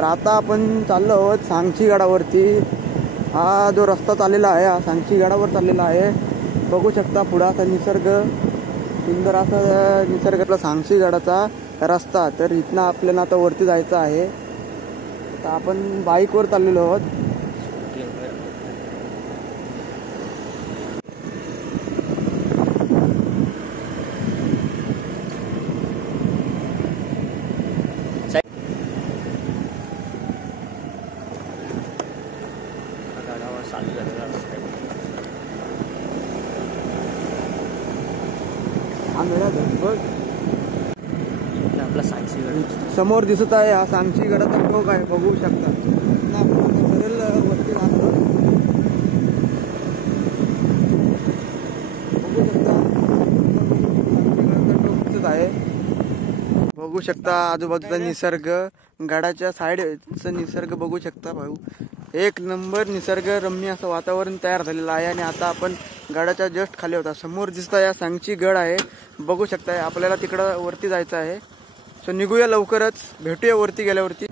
तर आता आपण चाललो आहोत सांगची गडावरती। हा जो रस्ता चाललेला आहे हा सांगची गडावर चाललेला आहे। बघू शकता पुढे असा निसर्ग, सुंदर असा निसर्गातला सांगची गडाचा रस्ता। तर इथनं आपल्याला आता वरती जायचं आहे। तर आपण बाईकवर चाललेलो आहोत। आपला सांगची गड समोर दिसत आहे हा सांगची गडाचा टोक आहे, बघू शकता। सरळ वरती जातो, बघू शकता टोक दिसत आहे। बघू शकता आजूबाजूचा निसर्ग, गडाच्या साईडचा निसर्ग बघू शकता भाऊ। एक नंबर निसर्ग रम्य असं वातावरण तयार झालेलं आहे। आणि आता आपण गडाच्या जस्ट खाली होता, समोर दिसता या सांगची गड आहे, बघू शकताय। आपल्याला तिकडं वरती जायचं आहे। सो निघूया लवकरच, भेटूया वरती गेल्यावरती।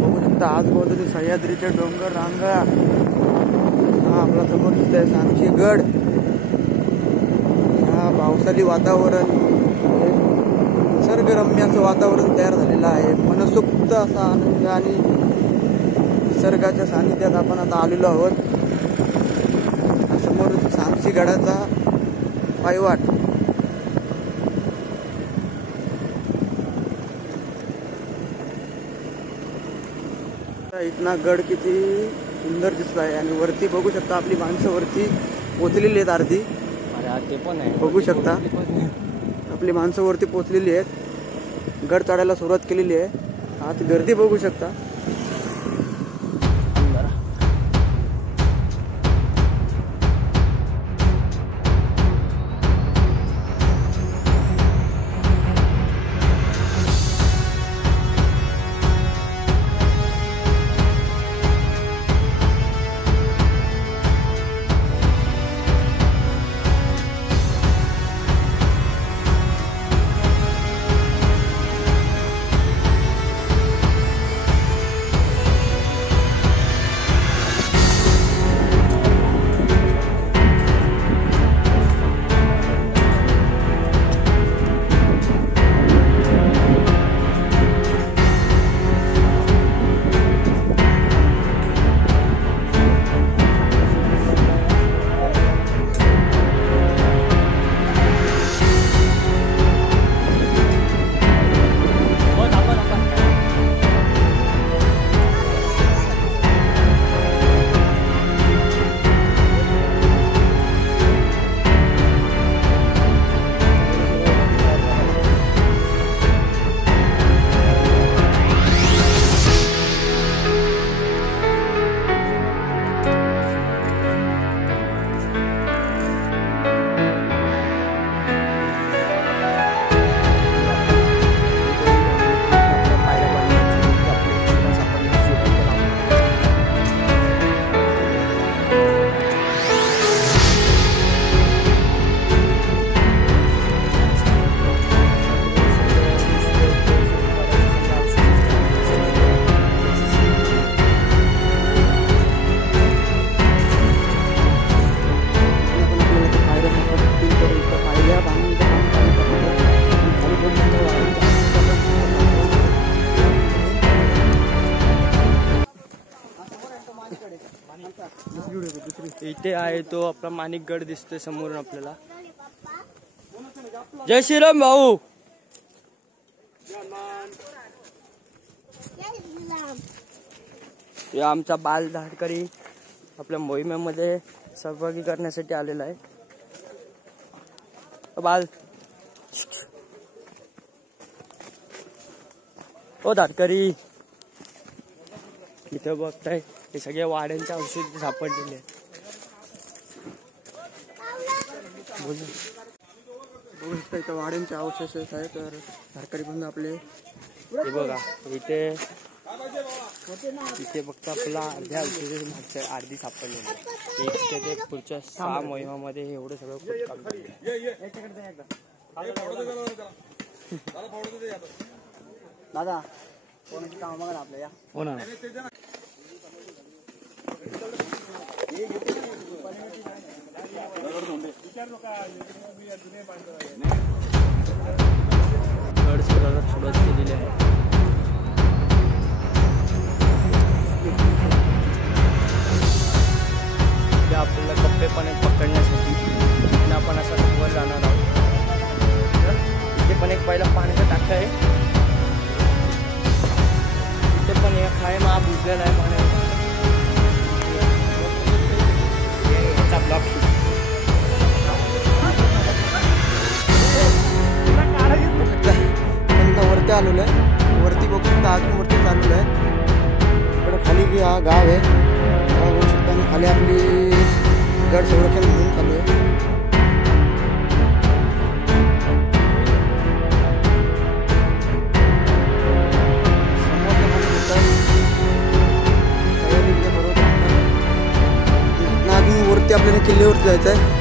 बघू शकता आजूबाजूने सह्याद्रीचे डोंगर रांगा। हा आपला समोर दिसत आहे सांगची गड। हा पावसाळी वातावरण, निसर्गरम्य असं वातावरण तयार झालेलं आहे। मनसोक्त असा आनंद आणि निसर्गाच्या सानिध्यात आपण आता आलेलो आहोत। समोर सांगची गडाचा पायवाट। इथना गड किती सुंदर दिसत आहे। आणि वरती बघू शकता आपली माणसं वरती पोचलेली आहेत अर्धी। ते पण आहे, बघू शकता आपली माणसं वरती पोचलेली आहेत, गड चढायला सुरुवात केलेली आहे। आत गर्दी बघू शकता। इथे आहे तो आपला माणिकगड दिसतोय समोरून आपल्याला। जय श्रीराम भाऊ। हे आमचा बाल धाडकरी आपल्या मोहिमेमध्ये सहभागी करण्यासाठी आलेला आहे। बाल ओ धाडकरी, इथे बघताय हे सगळे वाड्यांचे औषध सापडलेले आहेत। बघू शकता इथं वाड्यांचे अवशेष आहेत। तर सरकारी बंद आपले हे बघा इथे इथे फक्त आपला अर्ध्या मागच्या अर्धी सापडलेली एक ते पुढच्या 6 मोहिमामध्ये एवढं सगळं खोदकाम झालं. दादा कोणाची काम बघा आपल्या या हो ना. गड सुरुवात केलेली आहे. आपल्याला कप्पे पण पकडण्यासाठी आपण असं वर जाणार आहोत. इथे पण एक पहिला पाण्याचा टाका आहे. इथे पण एक आहे मा बुजलेला आहे पाण्याचा ब्लॉक वरती आलेलो आहे. वरती बघू शकता अजून वरती चाललेलो आहे. इकडे खाली हा गाव आहे बघू शकता आणि खाली आपली गड संरक्षण म्हणून चालू आहे. अजून वरती आपल्याला किल्ल्यावरती जायचं आहे.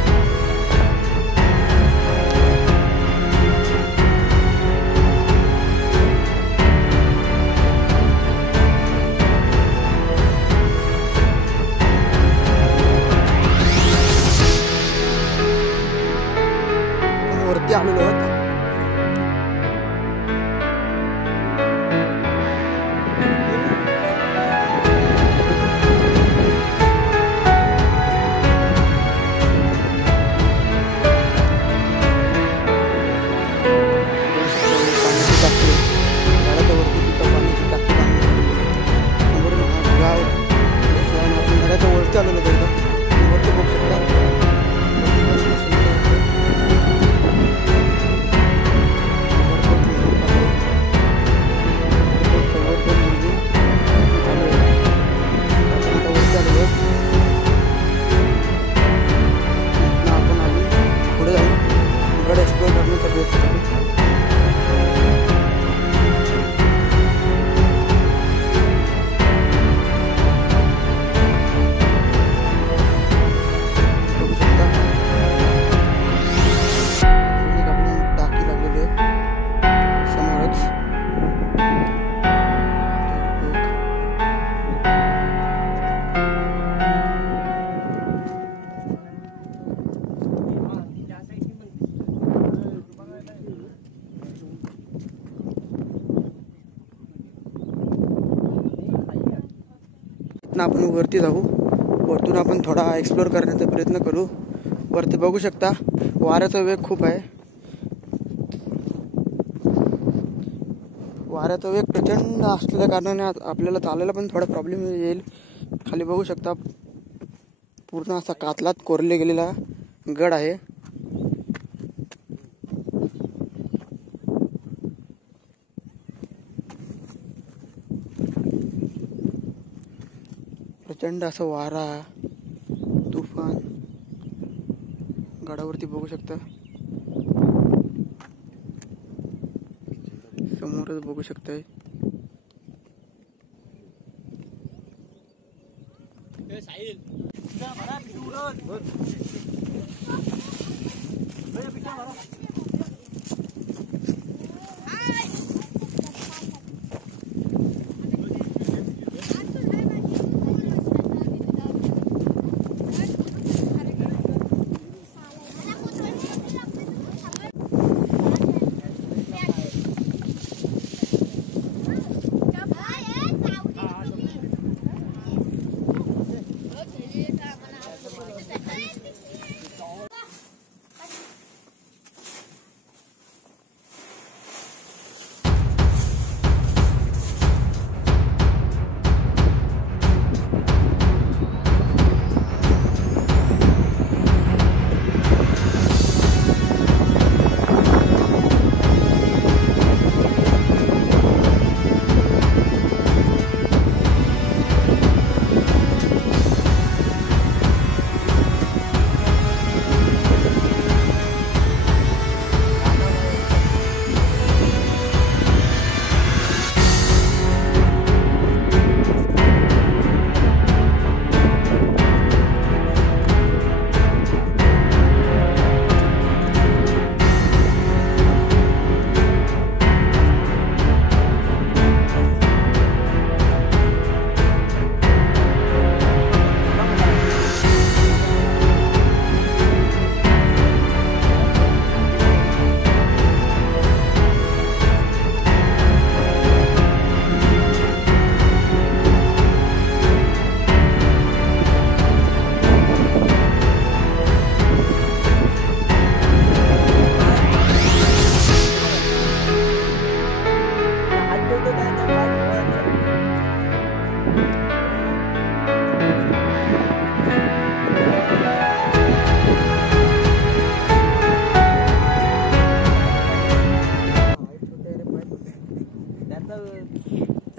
वरती आलेलो आहोत. चालू वरती बघू शकता. आपण अजून पुढे जाऊन गड एक्सप्लोर करण्याचा प्रयत्न करू. आपण वरती जाऊ. वरतून आपण थोडा एक्सप्लोर करण्याचा प्रयत्न करू. वरती बघू शकता वाऱ्याचा वेग खूप आहे. वाऱ्याचा वेग प्रचंड असलेल्या कारणाने आपल्याला चालायला पण थोडा प्रॉब्लेम येईल. खाली बघू शकता पूर्ण असा कातलात कोरले गेलेला गड आहे. प्रचंड असं वारा तुफान गडावरती बघू शकता. समोरच बघू शकताय.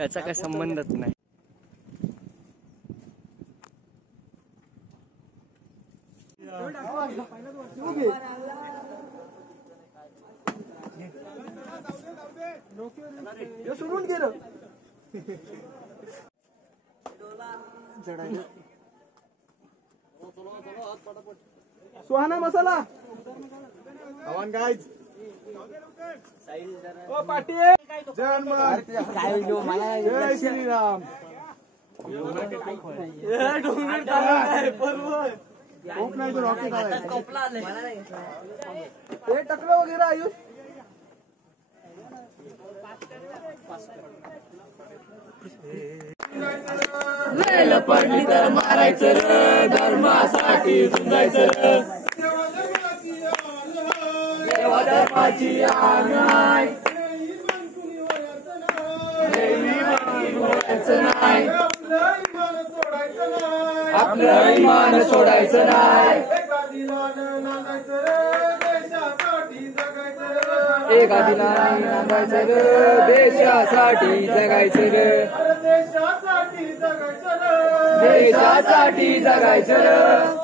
वयाचा काही संबंधच नाही. सोडून गेलं सुहाना मसाला आव्हान गाईज पाटील जय श्रीराम कोक नाही तो रॉकेट हे टकलं वगैरे आयुष पडली तर मारायचं रे, धर्मासाठी झुंजायचं रे. देवा धर्माची आण नाही, नाही आपलं इमान सोडायचं नाही. एका दिलाने नांदायचं रे, देशासाठी जगायचं रे, देशासाठी जगायचं रे.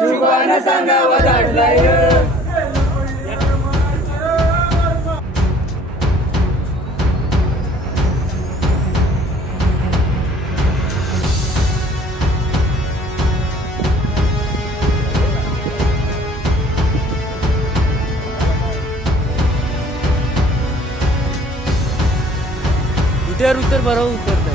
शिवानं सांगावं धाडलाय रे. उतर बरोबर उतर.